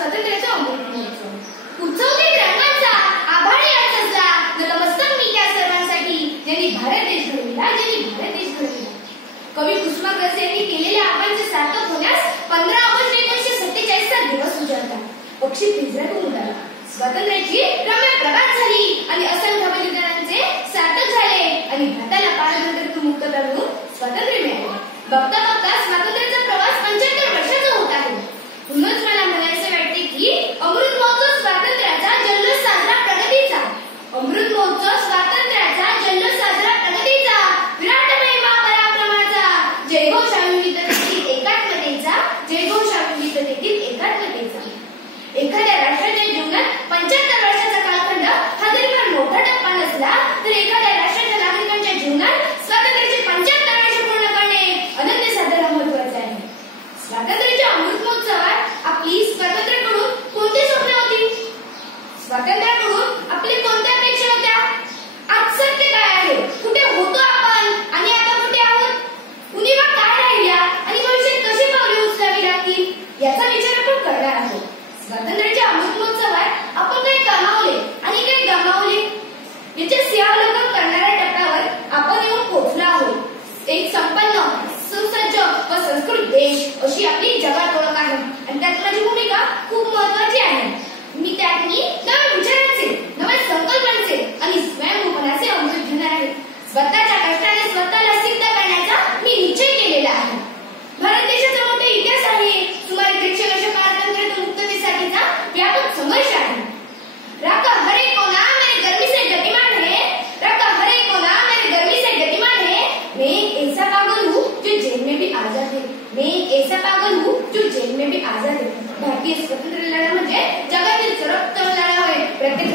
स्वातंत्र्याचा अमृत महोत्सव उत्सवगीत रंगांचा आभाळी अर्थ असला नतमस्तक मी त्या सर्वांसाठी ज्यांनी भारत देश घडविला. कवी कुसुमाग्रज यांनी केलेल्या आव्हानाचे सार्थक होण्यास 15 ऑगस्ट 1947 चा दिवस उजाडतात. पक्षी पिंजऱ्यातून उडाला, स्वातंत्र्याची रम्य प्रभात झाली आणि असंख्य बलिदानांचे सार्थक झाले आणि भारताला पारतंत्र्यातून मुक्तता मिळून स्वातंत्र्य मिळाले. बघता बघता स्वातंत्र्याचा प्रवास 75 वर्षाचा होत आहे. म्हणूनच मला म्हणायचे वाटते की अमृत महोत्सव स्वातंत्र्याचा जल्लोष साजरा प्रगतीचा. अमृत महोत्सव स्वातंत्र्याचा जल्लोष साजरा प्रगतीचा. विराट महिमा पराक्रमाचा. जयघोष विविधतेतील एकात्मतेचा. जयघोष विविधतेतील एकात्मतेचा. एखाद्या राष्ट्राच्या जीवनात 75 वर्षाचा कालखंड हा जरी फार मोठा टप्पा नसला तर एखाद्या राष्ट्राच्या नागरिकांच्या जीवनात स्वातंत्र्याचे 75 वर्ष पूर्ण करणे अनन्य साधायला महत्वाचे आहे. स्वातंत्र्याच्या अमृत महोत्सवात आपली स्वातंत्र्याकडून कोणती स्वप्न होती? स्वातंत्र्याकडून आपली कोणत्या अपेक्षा होत्या? आज सत्य काय आहे? कुठे होतो आपण आणि आता कुठे आहोत? उणिवा काय राहिल्या आणि भविष्यात कशी पावले उचलावी लागतील याचा विचार आपण करणार आहोत. स्वातंत्र्याच्या अमृत महोत्सवात आपण काही कमावले आणि काही गमावले याचे सिंहावलोकन करणाऱ्या टप्प्यावर आपण येऊन पोहोचलो आहोत. एक संपन्न, सुसज्ज व संस्कृत देश अशी आपली जगात ओळख आहे आणि त्यात माझी भूमिका खूप महत्वाची आहे. मी त्यात नव्या विचारांचे, नव्या संकल्पनांचे आणि स्वयंभूपणाचे अमृत घेणार आहे. स्वतःच्या कष्टाने स्वतःला सिद्ध करण्याचा मी निश्चय केलेला आहे. भारत देशाचा मोठा इतिहास आहे. सुमारे 150 वर्ष पारतंत्र्यातून मुक्ततेसाठीचा व्यापक संघर्ष आहे. राका हरे कोना मेरे गर्मी से गतिमान है. राका हरे कोना मेरे गर्मी से गतिमान है. मैं एक ऐसा पागल हूँ जो जेल में भी आजाद है. मैं एक ऐसा पागल हूँ जो जेल में भी आजाद है. भारतीय स्वातंत्र्य लढा म्हणजे जगातील सर्वोत्तम लढा होय. प्रत्येक